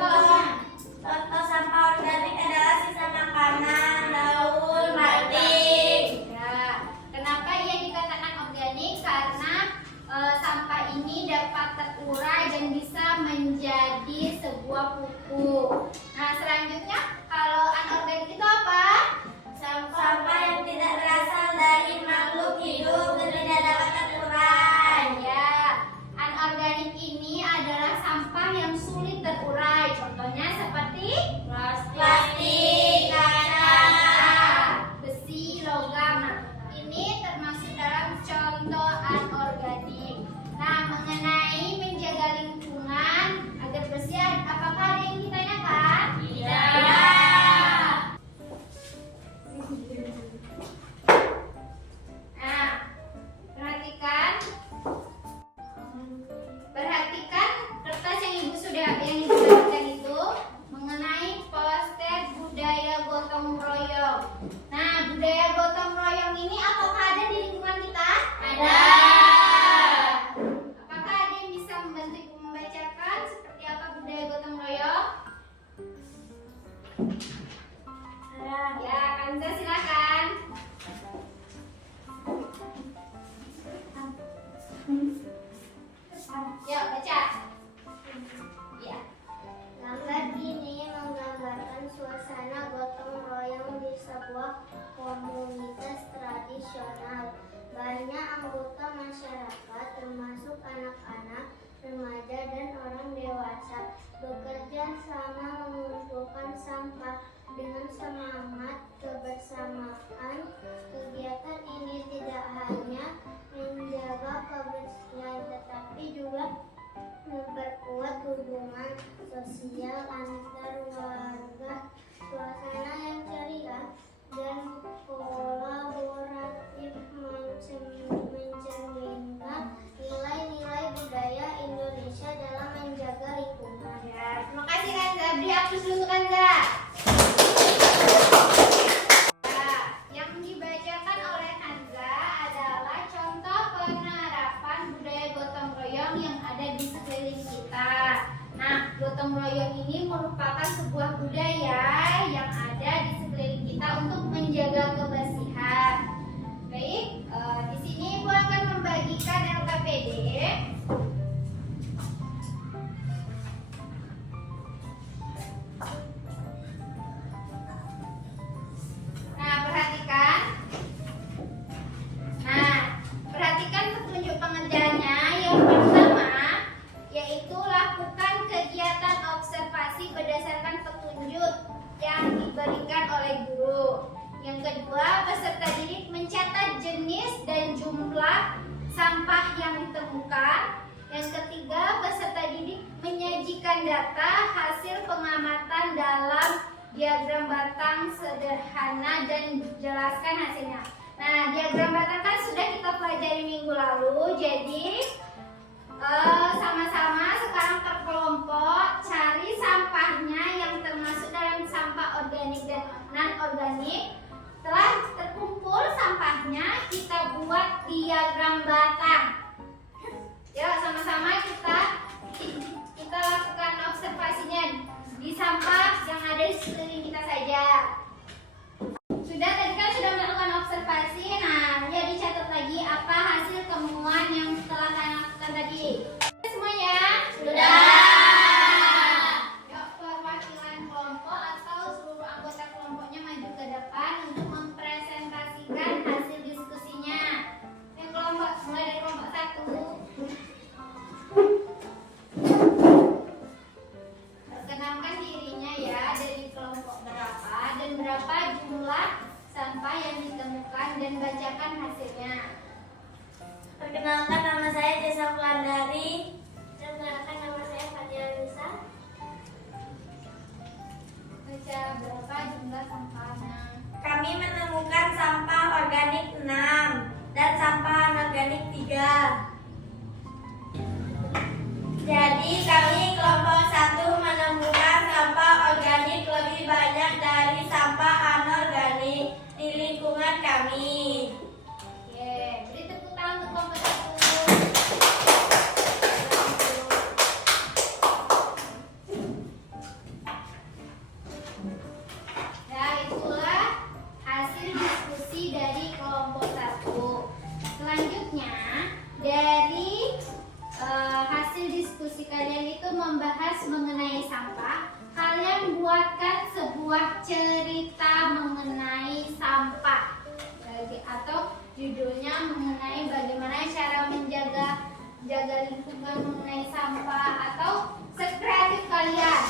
Contoh sampah organik adalah sisa makanan, daun, ranting. Ya. Kenapa ia dikatakan organik? Karena sampah ini dapat terurai dan bisa menjadi sebuah pupuk. Nah, selanjutnya kalau anorganik itu apa? Sampah yang tidak berasal dari makhluk hidup dan tidak dapat terurai. Ya, anorganik ini adalah sampah yang sulit terurai. Contohnya seperti Plastik, kaca, besi, logam. Nah, ini termasuk dalam contoh anorganik. Nah, mengenai menjaga lingkungan agar bersih, apakah ada yang ditanyakan? tidak. Nah, perhatikan kertas yang ibu bagikan itu mengenai poster budaya gotong royong. Nah, budaya gotong royong ini apakah ada di lingkungan kita? Ada. Apakah ada yang bisa membantu ibu membacakan seperti apa budaya gotong royong? Ya, Kanza silakan. Yuk, baca. Ya. Gambar ini menggambarkan suasana gotong royong di sebuah komunitas tradisional. Banyak anggota masyarakat, termasuk anak-anak, remaja, dan orang dewasa, bekerja sama mengumpulkan sampah dengan semangat kebersamaan. Kegiatan ini tidak hanya menjaga kebersihan, tetapi juga memperkuat hubungan sosial antar warga. Suasana yang ceria dan kolaboratif mencerminkan nilai-nilai budaya Indonesia dalam menjaga lingkungan. Ya, terima kasih Kanza. Beri aplaus dulu Kanza. Nah, yang dibacakan oleh Kanza adalah contoh penerapan budaya gotong royong yang ada di sekeliling kita. Nah, gotong royong ini merupakan sebuah budaya yang ada di sekeliling kita untuk menjaga kebersihan. Baik, di sini Ibu akan membagikan LKPD. Nah, perhatikan petunjuk pengerjaannya. Yang pertama, yaitu lakukan kegiatan observasi berdasarkan petunjuk yang diberikan oleh guru. Yang kedua, peserta didik mencatat jenis dan jumlah sampah yang ditemukan. Yang ketiga, peserta didik menyajikan data hasil pengamatan dalam diagram batang sederhana dan jelaskan hasilnya. Nah, diagram batang kan sudah kita pelajari minggu lalu, jadi sama-sama sekarang per kelompok cari sampahnya yang termasuk dalam sampah organik dan non-organik. Setelah terkumpul sampahnya, kita buat diagram batang. Yuk, sama-sama kita lakukan observasinya di sampah yang ada di sekeliling kita saja. Tadi kan sudah melakukan observasi. Nah, ya dicatat lagi apa hasil temuan yang telah kita lakukan tadi. Semuanya? Sudah. Yuk, perwakilan kelompok atau seluruh anggota kelompoknya maju ke depan untuk mempresentasikan hasil diskusinya. Yang kelompok, mulai dari kelompok 1. Perkenalkan dirinya ya, dari kelompok berapa dan berapa jumlah sampah yang ditemukan dan bacakan hasilnya. Perkenalkan, nama saya Jesa Fulandari. Perkenalkan, nama saya Fatia Lisa. Baca berapa jumlah sampahnya. Kami menemukan sampah organik 6 dan sampah anorganik 3. Jadi kami kelompok 1 menemukan sampah organik lebih banyak dari sampah anorganik di lingkungan kami. Oke, beri tepuk tangan untuk kelompok 1. menjaga lingkungan mengenai sampah atau sekreatif kalian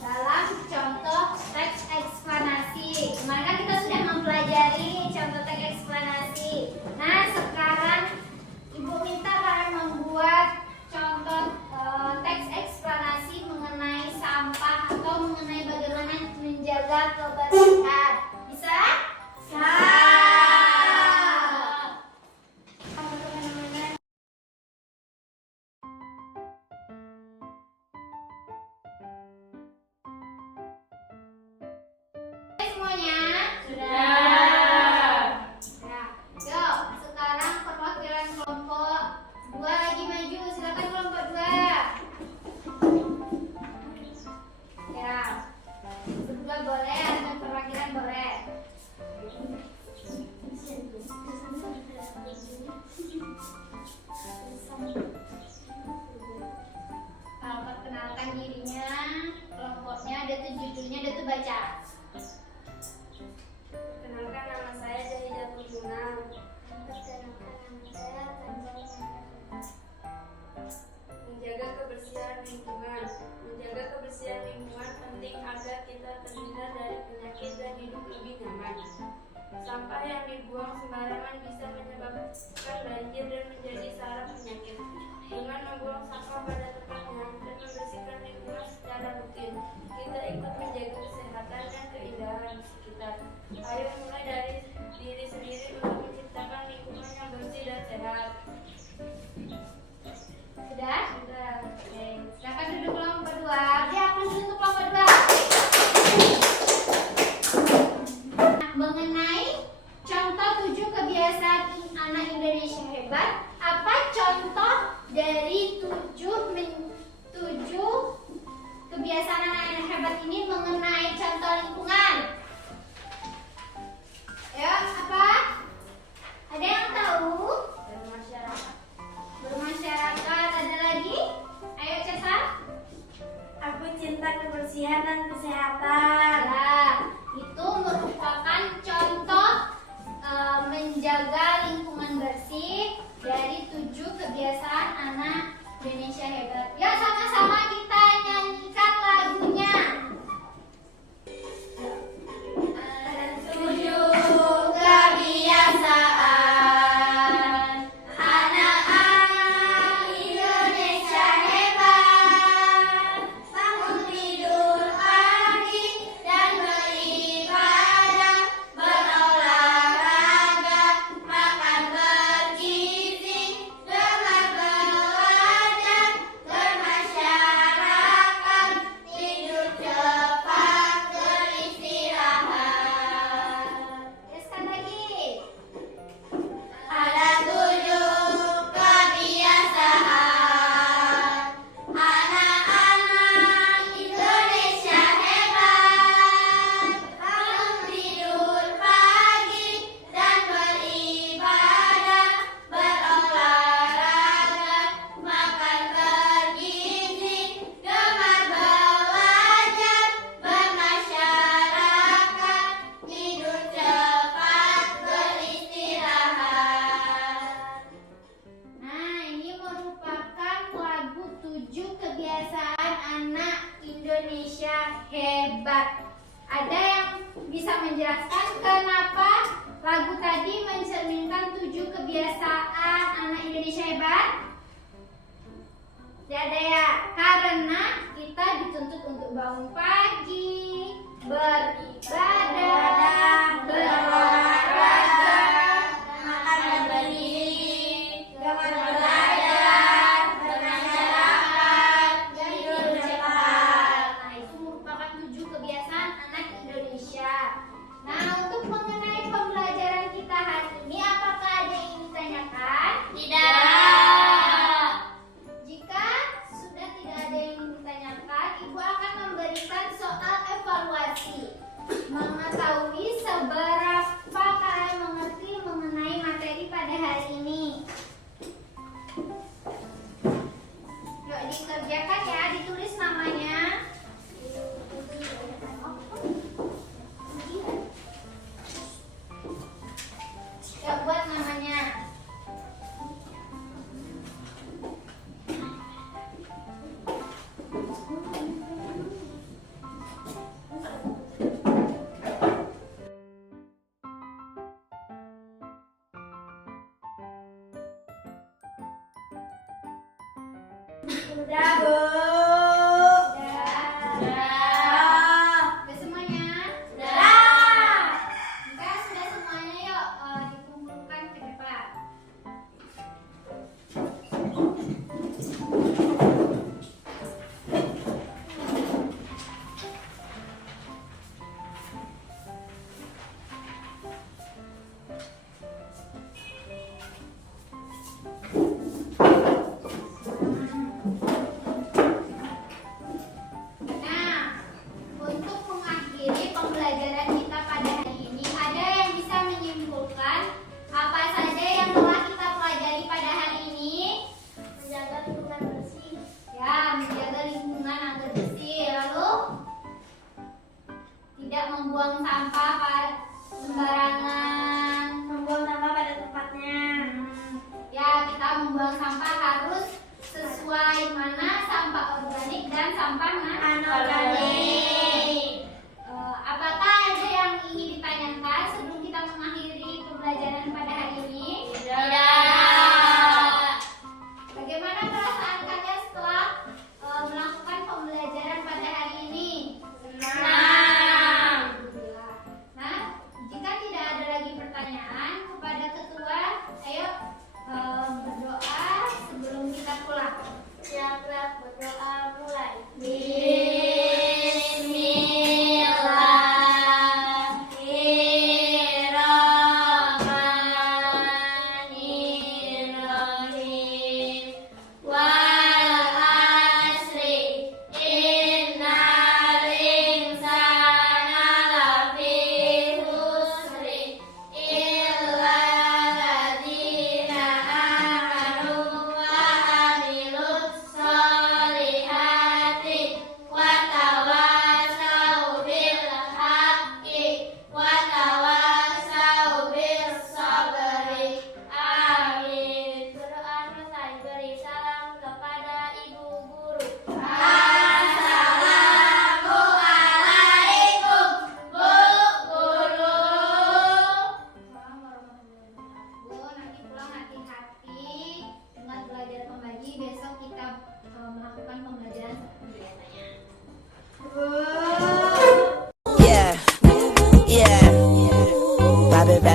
dalam contoh teks eksplanasi. Kemarin kan kita sudah mempelajari contoh teks eksplanasi. Nah, sekarang Ibu minta kalian membuat contoh teks eksplanasi mengenai sampah atau mengenai bagaimana menjaga kebersihan. Bisa? Semuanya? Sudah. Nah, yuk sekarang perwakilan kelompok 2 lagi maju. Silakan kelompok 2. Ya, berdua boleh, atau perwakilan boleh. Kalau perkenalkan dirinya, kelompoknya, ada tuh judulnya, ada tuh baca. Kenalkan, nama saya Zahidatul Munam. Menjaga kebersihan lingkungan. Menjaga kebersihan lingkungan penting agar kita terhindar dari penyakit dan hidup lebih nyaman. Sampah yang dibuang sembarangan bisa menyebabkan banjir dan menjadi sarang penyakit. Dengan membuang sampah pada tempatnya dan membersihkan lingkungan secara rutin, kita ikut menjaga kesehatan dan keindahan di sekitar. Ayo mulai dari diri sendiri untuk menciptakan lingkungan yang bersih dan sehat. Sudah? Sudah. Oke, silakan duduk kelompok 2. Ya, aplaus dulu untuk kelompok 2. Nah, mengenai contoh 7 kebiasaan anak Indonesia hebat, apa contoh dari 7 kebiasaan anak hebat ini mengenai contoh lingkungan? Ya, apa? Ada yang tahu? Bermasyarakat. Bermasyarakat, ada lagi? Ayo Cesar. Aku cinta kebersihan dan kesehatan. Ya, itu merupakan contoh menjaga lingkungan bersih dari 7 kebiasaan anak Indonesia hebat. Ya, sama-sama kita nyanyikan lagunya. 7 kebiasaan anak-anak Indonesia hebat. Bangun tidur pagi dan beribadah, berolahraga, makan bergizi, gemar belajar, bermasyarakat, tidur cepat, beristirahat. Ya, sekali lagi. Ada 7 kebiasaan anak-anak Indonesia hebat. Bangun tidur pagi dan beribadah, berolahraga, makan bergizi, gemar belajar, bermasyarakat, tidur cepat, beristirahat. Nah, ini merupakan lagu 7 kebiasaan anak Indonesia hebat. Ada yang bisa menjelaskan kenapa lagu tadi mencerminkan 7 kebiasaan anak Indonesia hebat? Tidak ada ya? Karena kita dituntut untuk bangun pagi, beribadah, berolahraga, makan bergizi, gemar belajar, bermasyarakat, tidur cepat. Nah, itu merupakan 7 kebiasaan anak Indonesia. Nah, untuk mengenai pembelajaran kita hari ini, apakah ada yang ingin ditanyakan? Tidak. Jika sudah tidak ada yang ingin ditanyakan, Ibu akan memberikan soal evaluasi. Mengetahui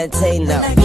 entertainer.